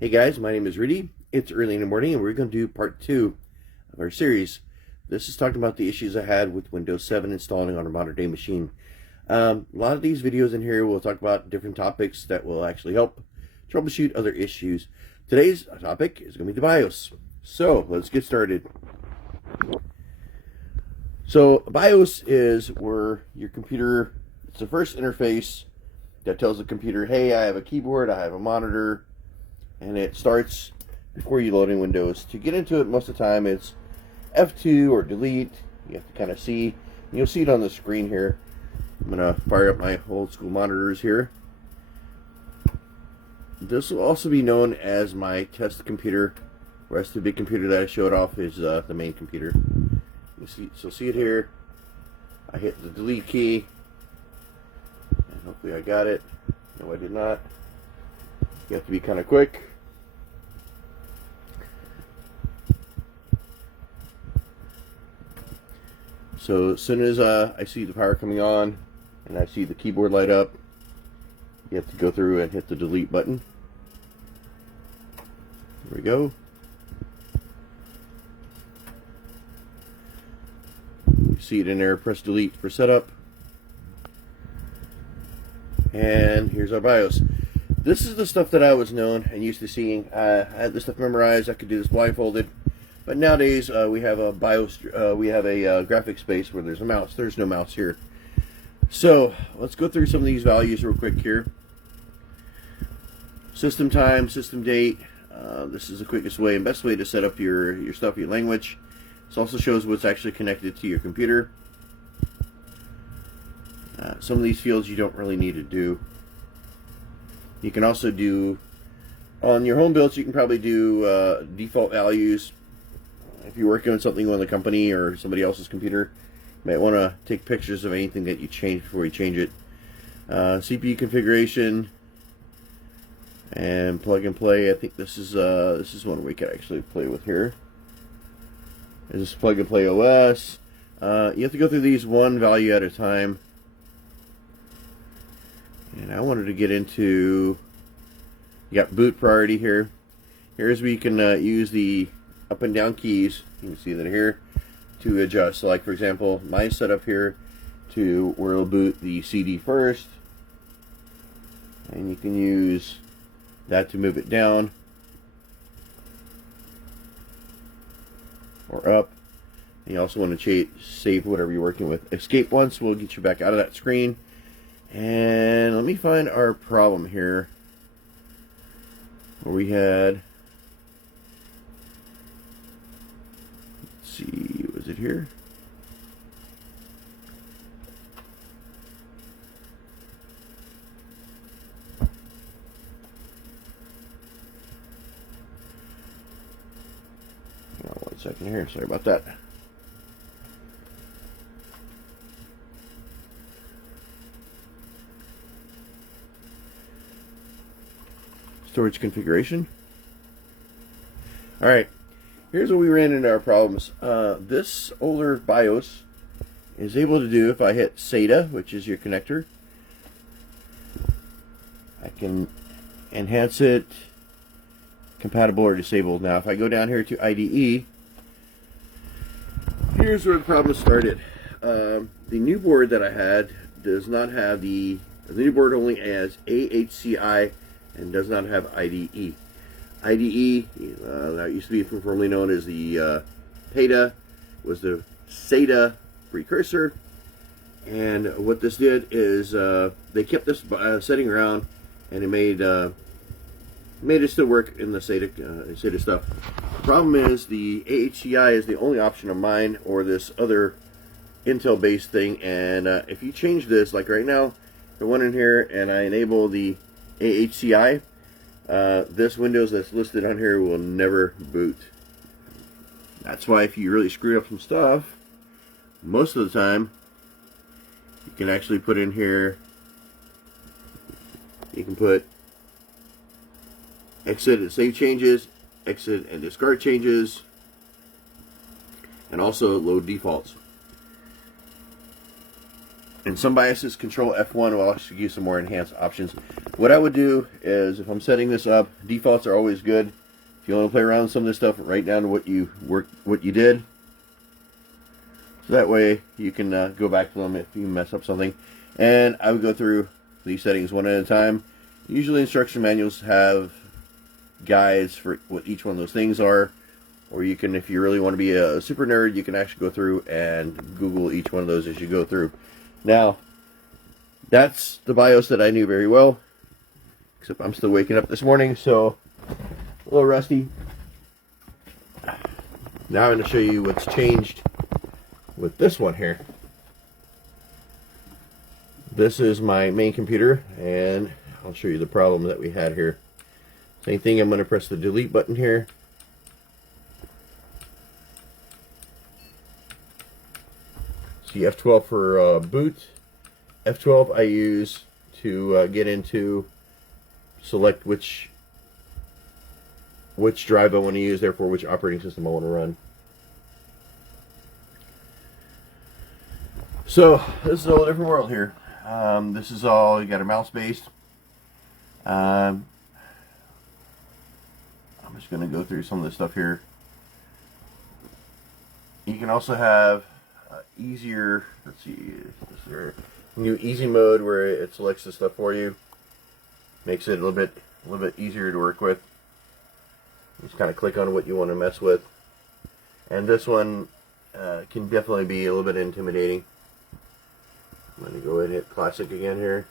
Hey guys, my name is Rudy. It's early in the morning and we're going to do part 2 of our series. This is talking about the issues I had with Windows 7 installing on a modern day machine. A lot of these videos in here will talk about different topics that will actually help troubleshoot other issues. Today's topic is going to be the BIOS. So let's get started. So BIOS is where your computer, it's the first interface that tells the computer, hey, I have a keyboard, I have a monitor, and it starts before you load in Windows. To get into it, most of the time it's F2 or delete. You have to kind of see. You'll see it on the screen here. I'm going to fire up my old school monitors here. This will also be known as my test computer. The rest of the big computer that I showed off is the main computer. You see it here. I hit the delete key, and hopefully I got it. No, I did not. You have to be kind of quick. So as soon as I see the power coming on and I see the keyboard light up, you have to go through and hit the delete button. There we go. You see it in there, press delete for setup. And here's our BIOS. This is the stuff that I was known and used to seeing. I had this stuff memorized. I could do this blindfolded. But nowadays we have a BIOS, we have a graphics space where there's a mouse. There's no mouse here. So let's go through some of these values real quick here. System time, system date. This is the quickest way and best way to set up your stuff, your language. This also shows what's actually connected to your computer. Some of these fields you don't really need to do. You can also do, on your home builds, you can probably do default values. If you're working on something on the company or somebody else's computer, you might want to take pictures of anything that you change before you change it. CPU configuration and plug and play. I think this is one we can actually play with here. This is plug and play OS. You have to go through these one value at a time. And I wanted to get into, you got boot priority here. Here's where you can use the up and down keys. You can see that here to adjust. So like for example, mine's set up here to where it'll boot the CD first, and you can use that to move it down or up. And you also want to save whatever you're working with. Escape once will get you back out of that screen. And let me find our problem here where we had, let's see, was it here? Hang on 1 second here, sorry about that. Storage configuration. Alright, here's what we ran into our problems. This older BIOS is able to do, if I hit SATA, which is your connector, I can enhance it, compatible or disabled. Now if I go down here to IDE, here's where the problem started. The new board that I had does not have the new board only has AHCI and does not have IDE. IDE, that used to be formerly known as the PATA, was the SATA precursor. And what this did is they kept this setting around, and it made it still work in the SATA stuff. The problem is the AHCI is the only option of mine or this other Intel-based thing. And if you change this, like right now, if I went in here and I enable the AHCI, this Windows that's listed on here will never boot. That's why if you really screwed up some stuff, most of the time you can actually put in here, you can put exit and save changes, exit and discard changes, and also load defaults. In some BIOSes, Control F1 will actually give you some more enhanced options. What I would do is, if I'm setting this up, defaults are always good. If you want to play around with some of this stuff, write down what you did. So that way you can go back to them if you mess up something. And I would go through these settings one at a time. Usually instruction manuals have guides for what each one of those things are. Or you can, if you really want to be a super nerd, you can actually go through and Google each one of those as you go through. Now, that's the BIOS that I knew very well, except I'm still waking up this morning, so a little rusty. Now I'm going to show you what's changed with this one here. This is my main computer, and I'll show you the problem that we had here. Same thing, I'm going to press the delete button here. See, F12 for boot. F12 I use to get into, select which drive I want to use, therefore which operating system I want to run. So this is a whole different world here. This is all, you got a mouse based. I'm just going to go through some of the stuff here. You can also have easier, let's see, you can do easy mode where it selects the stuff for you, makes it a little bit easier to work with. Just kind of click on what you want to mess with. And this one can definitely be a little bit intimidating. I'm going to go ahead and hit classic again here,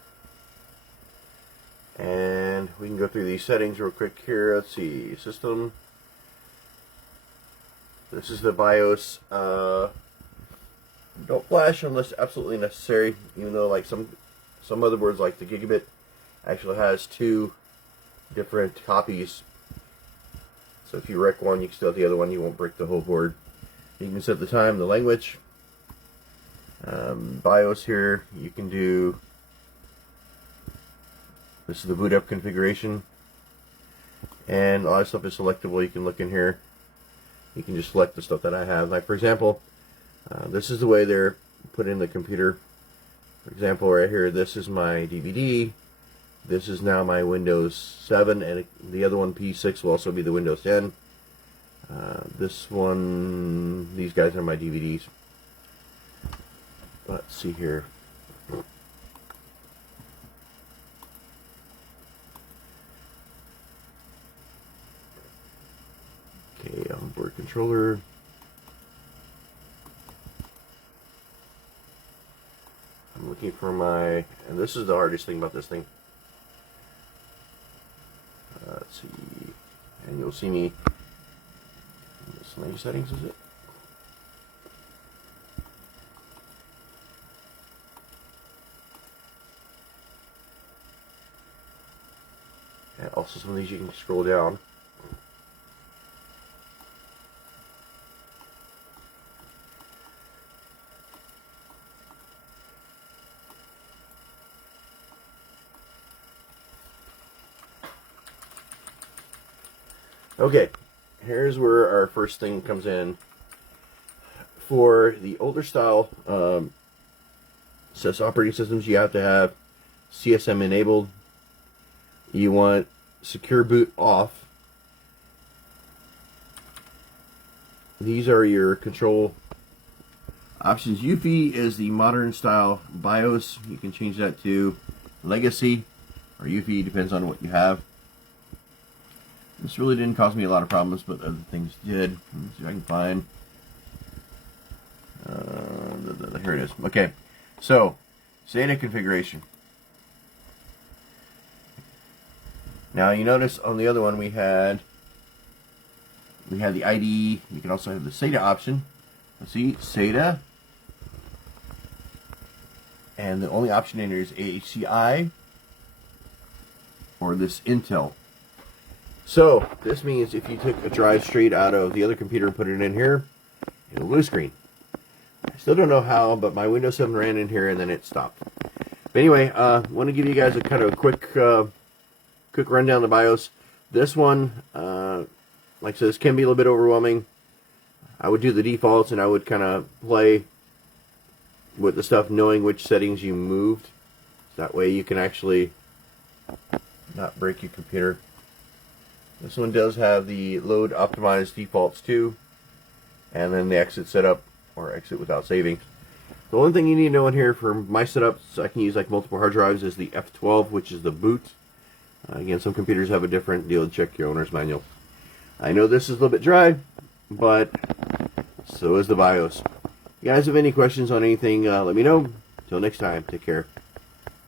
and we can go through these settings real quick here. Let's see, system. This is the BIOS. Don't flash unless absolutely necessary, even though like some motherboards like the Gigabit actually has 2 different copies. So if you wreck one, you can still have the other one, you won't break the whole board. You can set the time, the language. BIOS here, you can do, this is the boot up configuration. And a lot of stuff is selectable. You can look in here. You can just select the stuff that I have. Like for example, this is the way they're put in the computer. For example, right here, this is my DVD. This is now my Windows 7, and the other one, P6, will also be the Windows 10. This one, these guys are my DVDs. Let's see here. Okay, onboard controller. I'm looking for my, and this is the hardest thing about this thing. Let's see, and you'll see me, miscellaneous settings, is it? And also some of these you can scroll down. Okay, here's where our first thing comes in. For the older style operating systems, you have to have CSM enabled. You want secure boot off. These are your control options. UEFI is the modern style BIOS. You can change that to legacy or UEFI, depends on what you have. This really didn't cause me a lot of problems, but other things did. Let me see if I can find. Here it is. Okay, so SATA configuration. Now you notice on the other one we had the IDE. You can also have the SATA option. Let's see, SATA, and the only option in here is AHCI or this Intel. So this means if you took a drive straight out of the other computer and put it in here, it'll blue screen. I still don't know how, but my Windows 7 ran in here and then it stopped. But anyway, I want to give you guys a kind of a quick rundown of the BIOS. This one, like I said, this can be a little bit overwhelming. I would do the defaults and I would kind of play with the stuff, knowing which settings you moved. That way you can actually not break your computer. This one does have the load optimized defaults too, and then the exit setup, or exit without saving. The only thing you need to know in here for my setups, I can use like multiple hard drives, is the F12, which is the boot. Again, some computers have a different deal. Check your owner's manual. I know this is a little bit dry, but so is the BIOS. If you guys have any questions on anything, let me know. Till next time, take care.